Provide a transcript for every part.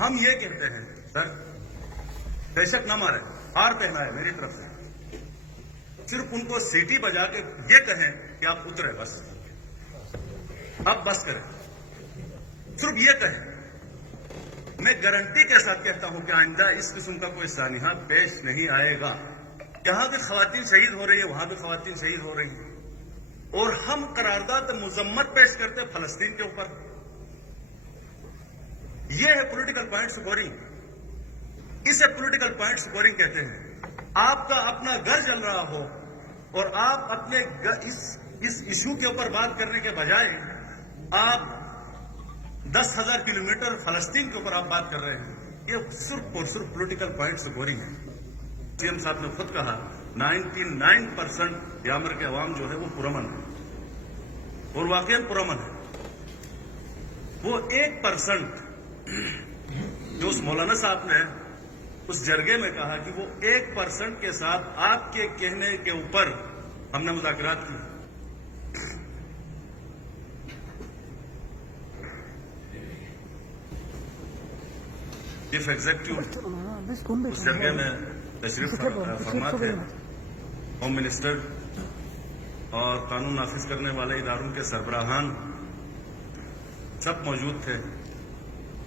ہم یہ کہتے ہیں سر دہشت نہ مارے، ہار پہنا ہے میری طرف سے، صرف ان کو سیٹی بجا کے یہ کہیں کہ آپ اترے، بس اب بس کریں، صرف یہ کہیں۔ میں گارنٹی کے ساتھ کہتا ہوں کہ آئندہ اس قسم کا کوئی سانحہ پیش نہیں آئے گا۔ جہاں بھی خواتین شہید ہو رہی ہیں وہاں بھی خواتین شہید ہو رہی ہیں، اور ہم قرارداد مذمت پیش کرتے فلسطین کے اوپر۔ یہ ہے پولیٹیکل پوائنٹ سکورنگ، اسے پولیٹیکل پوائنٹ سکورنگ کہتے ہیں۔ آپ کا اپنا گھر جل رہا ہو اور آپ اپنے اس ایشو کے اوپر بات کرنے کے بجائے آپ 10,000 کلومیٹر فلسطین کے اوپر آپ بات کر رہے ہیں، یہ صرف اور صرف پولیٹیکل پوائنٹ سکورنگ ہے۔ سی ایم صاحب نے خود کہا 99% یامر کے عوام جو ہے وہ پرامن ہے، اور واقعی پرامن ہے۔ وہ 1% جو اس مولانا صاحب نے اس جرگے میں کہا کہ وہ 1% کے ساتھ آپ کے کہنے کے اوپر ہم نے مذاکرات کی۔ چیف ایگزیکٹو اس جگہ میں تشریف فرما تھے، ہوم منسٹر اور قانون نافذ کرنے والے اداروں کے سربراہان سب موجود تھے۔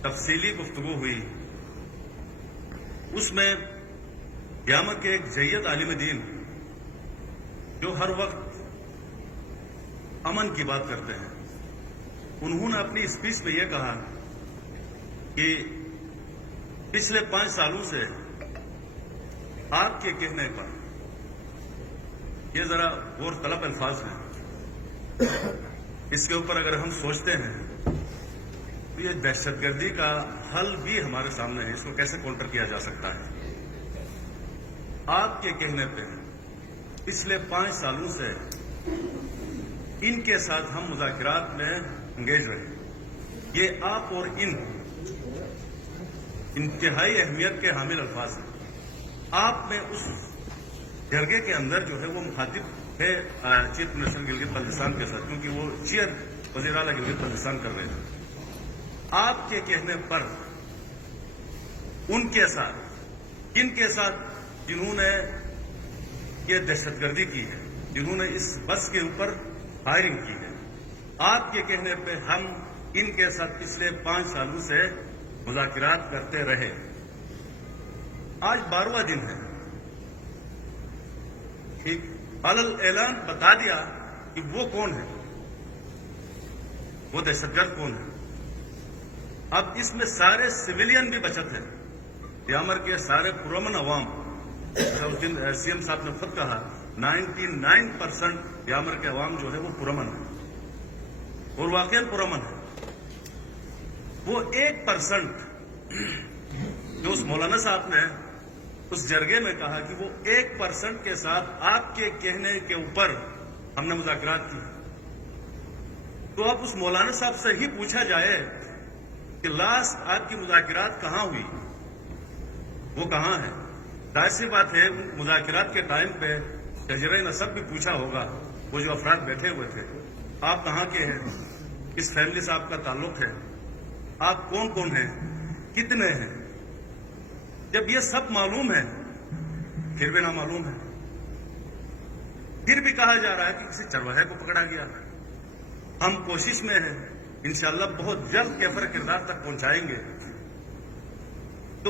تفصیلی گفتگو ہوئی، اس میں یامر کے ایک جید عالم دین جو ہر وقت امن کی بات کرتے ہیں، انہوں نے اپنی اسپیچ میں یہ کہا کہ پچھلے 5 سالوں سے آپ کے کہنے پر، یہ ذرا غور طلب الفاظ ہیں، اس کے اوپر اگر ہم سوچتے ہیں تو یہ دہشت گردی کا حل بھی ہمارے سامنے ہے، اس کو کیسے کاؤنٹر کیا جا سکتا ہے۔ آپ کے کہنے پہ پچھلے 5 سالوں سے ان کے ساتھ ہم مذاکرات میں انگیج رہے، یہ آپ اور ان انتہائی اہمیت کے حامل الفاظ ہیں۔ آپ میں اس جرگے کے اندر جو ہے وہ مخاطب ہے چیف منسٹر گلگت بلتستان کے ساتھ، کیونکہ وہ چیئر وزیر اعلیٰ گلگت بلتستان کر رہے تھے۔ آپ کے کہنے پر ان کے ساتھ، ان کے ساتھ جنہوں نے یہ دہشت گردی کی ہے، جنہوں نے اس بس کے اوپر فائرنگ کی ہے، آپ کے کہنے پہ ہم ان کے ساتھ پچھلے 5 سالوں سے مذاکرات کرتے رہے۔ آج 12واں دن ہے، اعلان بتا دیا کہ وہ کون ہے، وہ دہشت گرد کون ہے۔ اب اس میں سارے سویلین بھی بچت ہے، یامر کے سارے پرامن عوام، سی ایم صاحب نے خود کہا 99% یامر کے عوام جو ہے وہ پرامن ہے، اور واقعی پرامن ہے۔ وہ 1% جو اس مولانا صاحب نے اس جرگے میں کہا کہ وہ 1% کے ساتھ آپ کے کہنے کے اوپر ہم نے مذاکرات کی، تو اب اس مولانا صاحب سے ہی پوچھا جائے کہ لاسٹ آپ کی مذاکرات کہاں ہوئی، وہ کہاں ہے۔ ظاہر سی بات ہے مذاکرات کے ٹائم پہ شجرہ نسب بھی پوچھا ہوگا، وہ جو افراد بیٹھے ہوئے تھے، آپ کہاں کے ہیں، کس فیملی سے آپ کا تعلق ہے، آپ کون کون ہیں، کتنے ہیں۔ جب یہ سب معلوم ہے پھر بھی نامعلوم ہے، پھر بھی کہا جا رہا ہے کہ کسی چرواہے کو پکڑا گیا۔ ہم کوشش میں ہیں، انشاءاللہ بہت جلد کیفر کردار تک پہنچائیں گے۔ تو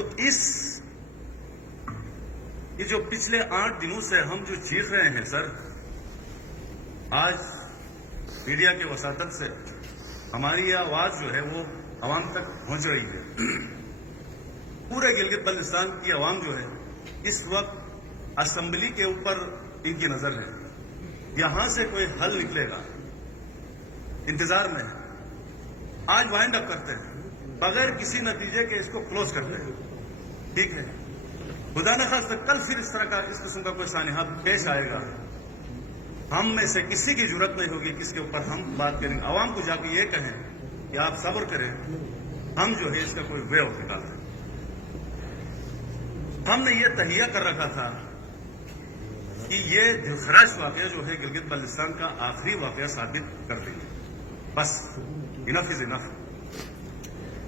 یہ جو پچھلے 8 دنوں سے ہم جو چیخ رہے ہیں سر، آج میڈیا کے وساطت سے ہماری یہ آواز جو ہے وہ عوام تک پہنچ رہی ہے۔ پورے گلگت بلتستان کی عوام جو ہے اس وقت اسمبلی کے اوپر ان کی نظر ہے، یہاں سے کوئی حل نکلے گا، انتظار میں ہے۔ آج وائنڈ اپ کرتے ہیں بغیر کسی نتیجے کے، اس کو کلوز کرتے ہیں، ٹھیک ہے۔ خدا نخواستہ کل پھر اس طرح کا اس قسم کا کوئی سانحہ پیش آئے گا، ہم میں سے کسی کی ضرورت نہیں ہوگی کس کے اوپر ہم بات کریں گے۔ عوام کو جا کے یہ کہیں کہ آپ صبر کریں، ہم جو ہے اس کا کوئی وے آف نکالتے ہیں۔ ہم نے یہ تہیہ کر رکھا تھا کہ یہ دلخراش واقعہ جو ہے گلگت بلتستان کا آخری واقعہ ثابت کر دیں گے، بس انف از انف،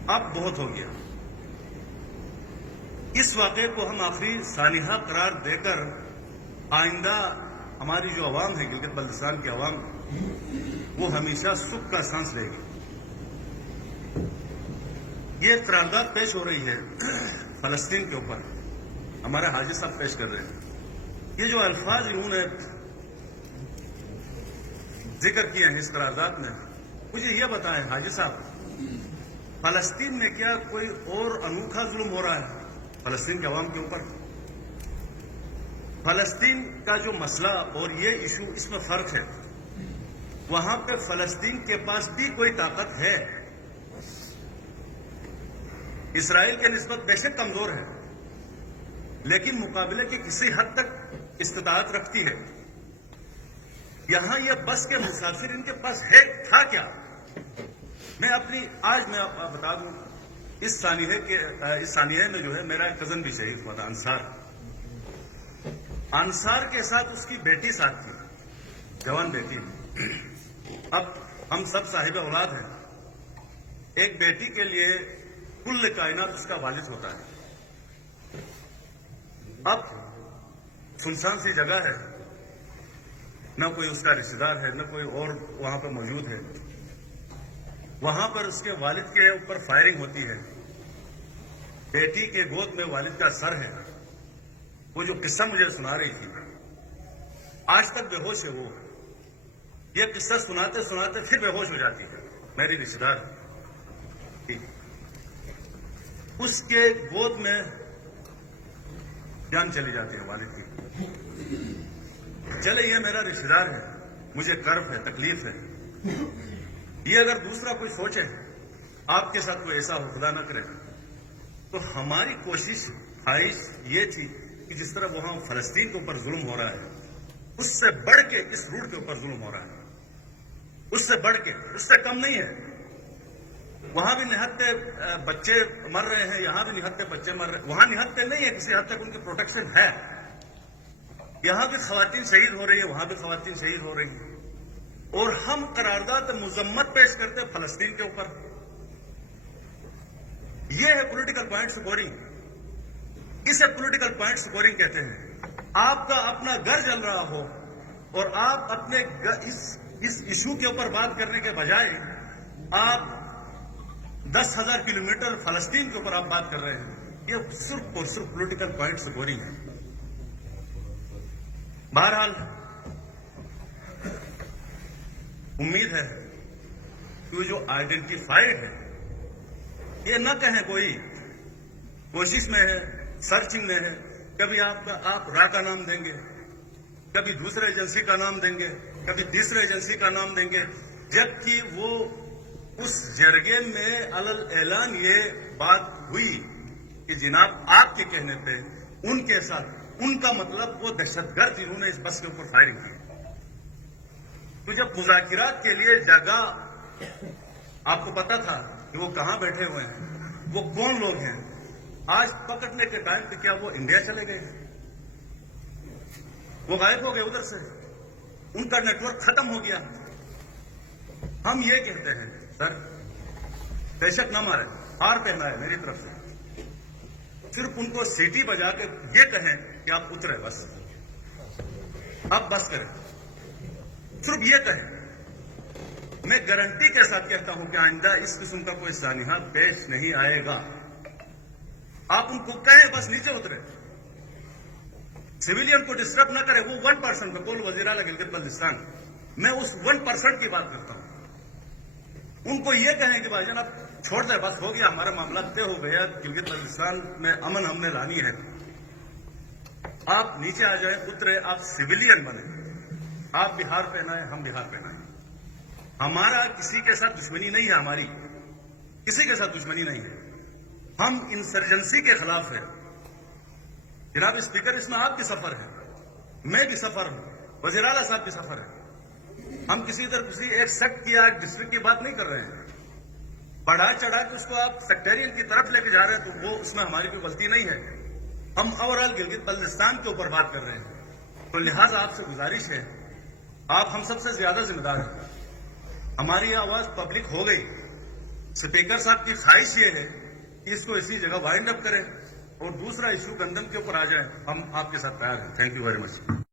اب بہت ہو گیا۔ اس واقعے کو ہم آخری سانحہ قرار دے کر آئندہ ہماری جو عوام ہے گلگت بلتستان کی عوام وہ ہمیشہ سکھ کا سانس لے گی. یہ قرارداد پیش ہو رہی ہے فلسطین کے اوپر, ہمارے حاجی صاحب پیش کر رہے ہیں. یہ جو الفاظ انہوں نے ذکر کیے ہیں اس قرارداد میں, مجھے یہ بتائیں حاجی صاحب, فلسطین میں کیا کوئی اور انوکھا ظلم ہو رہا ہے فلسطین کے عوام کے اوپر؟ فلسطین کا جو مسئلہ اور یہ ایشو, اس میں فرق ہے. وہاں پہ فلسطین کے پاس بھی کوئی طاقت ہے, اسرائیل کے نسبت بے شک کمزور ہے, لیکن مقابلے کی کسی حد تک استطاعت رکھتی ہے. یہاں یہ بس کے مسافر ان کے پاس ہے تھا کیا؟ میں آج میں بتا دوں, اس سانحے میں جو ہے میرا ایک کزن بھی شہید ہوا تھا, انصار کے ساتھ اس کی بیٹی ساتھ تھی, جوان بیٹی. اب ہم سب صاحب اولاد ہیں, ایک بیٹی کے لیے کل کائنات اس کا والد ہوتا ہے. اب سنسان سی جگہ ہے, نہ کوئی اس کا رشتہ دار ہے, نہ کوئی اور وہاں پہ موجود ہے. وہاں پر اس کے والد کے اوپر فائرنگ ہوتی ہے, بیٹی کے گود میں والد کا سر ہے. وہ جو قصہ مجھے سنا رہی تھی, آج تک بے ہوش ہے وہ. یہ قصہ سناتے سناتے پھر بے ہوش ہو جاتی ہے. میری رشتہ دار اس کے گود میں جان چلی جاتی ہے والد کی. چلے یہ میرا رشتہ دار ہے, مجھے کرب ہے, تکلیف ہے. یہ اگر دوسرا کوئی سوچے آپ کے ساتھ کوئی ایسا ہو, خدا نہ کرے, تو ہماری کوشش خواہش یہ تھی کہ جس طرح وہاں فلسطین کے اوپر ظلم ہو رہا ہے, اس سے بڑھ کے اس روٹ کے اوپر ظلم ہو رہا ہے, اس سے بڑھ کے, اس سے کم نہیں ہے. وہاں بھی نہتے بچے مر رہے ہیں, یہاں بھی نہتے بچے مر رہے ہیں. وہاں نہتے نہیں ہے, کسی حد تک ان کی پروٹیکشن ہے. یہاں بھی خواتین شہید ہو رہی ہیں, وہاں بھی خواتین شہید ہو رہی ہیں, اور ہم قرارداد مذمت پیش کرتے ہیں فلسطین کے اوپر. یہ ہے پولیٹیکل پوائنٹ سکورنگ. اسے پولیٹیکل پوائنٹ سکورنگ کہتے ہیں. آپ کا اپنا گھر جل رہا ہو اور آپ اپنے اس ایشو کے اوپر بات کرنے کے بجائے آپ 10,000 کلومیٹر فلسطین کے اوپر آپ بات کر رہے ہیں. یہ صرف اور صرف پولیٹیکل پوائنٹ سکورنگ ہے. بہرحال امید ہے کہ جو آئیڈینٹیفائڈ ہے, یہ نہ کہیں کوئی کوشش میں ہے, سرچنگ میں ہے. کبھی آپ را کا نام دیں گے, کبھی دوسرے ایجنسی کا نام دیں گے, کبھی تیسرے ایجنسی کا نام دیں گے, جبکہ وہ اس جرگے میں علل اعلان یہ بات ہوئی کہ جناب آپ کے کہنے پہ ان کے ساتھ, ان کا مطلب وہ دہشت گرد جنہوں نے اس بس کے اوپر فائرنگ کی. تو جب مذاکرات کے لیے جگہ آپ کو پتا تھا کہ وہ کہاں بیٹھے ہوئے ہیں, وہ کون لوگ ہیں, آج پکڑنے کے ٹائم پہ کیا وہ انڈیا چلے گئے, وہ غائب ہو گئے ادھر سے, ان کا نیٹ ورک ختم ہو گیا. ہم یہ کہتے ہیں سر, دہشت نہ مارے, ہار پہنا ہے میری طرف سے. صرف ان کو سیٹی بجا کے یہ کہیں کہ آپ اترے, بس آپ بس کریں, صرف یہ کہیں. میں گارنٹی کے ساتھ کہتا ہوں کہ آئندہ اس قسم کا کوئی سانحہ پیش نہیں آئے گا. آپ ان کو کہیں بس نیچے اترے, سویلین کو ڈسٹرب نہ کرے. وہ 1% میں کول وزیر اعلیٰ گلگت بلتستان, میں اس 1% کی بات کرتا ہوں. ان کو یہ کہیں کہ بھائی جان آپ چھوڑ دیں, بس ہو گیا, ہمارا معاملہ طے ہو گیا, گلگت بلتستان میں امن ہم نے لانی ہے. آپ نیچے آ جائیں, اترے, آپ سویلین بنے, آپ بہار پہنائیں, ہم بہار پہنائیں. ہمارا کسی کے ساتھ دشمنی نہیں ہے, ہماری کسی کے ساتھ دشمنی نہیں ہے. ہم انسرجنسی کے خلاف ہیں. جناب اسپیکر, اس میں آپ بھی سفر ہے, میں بھی سفر ہوں, وزیر اعلیٰ صاحب بھی سفر ہے. ہم کسی ایک سیکٹ کی یا ایک ڈسٹرکٹ کی بات نہیں کر رہے ہیں. بڑھا چڑھا کے اس کو آپ سیکٹرین کی طرف لے کے جا رہے ہیں, تو وہ اس میں ہماری کوئی غلطی نہیں ہے. ہم اوور آل گلگت بلتستان کے اوپر بات کر رہے ہیں. تو لہٰذا آپ سے گزارش ہے, آپ ہم سب سے زیادہ ذمہ دار ہیں. ہماری آواز پبلک ہو گئی. اسپیکر صاحب کی خواہش یہ ہے کہ اس کو اسی جگہ وائنڈ اپ کریں. اور دوسرا ایشو گندم کے اوپر آ جائے, ہم آپ کے ساتھ تیار ہیں. Thank you very much.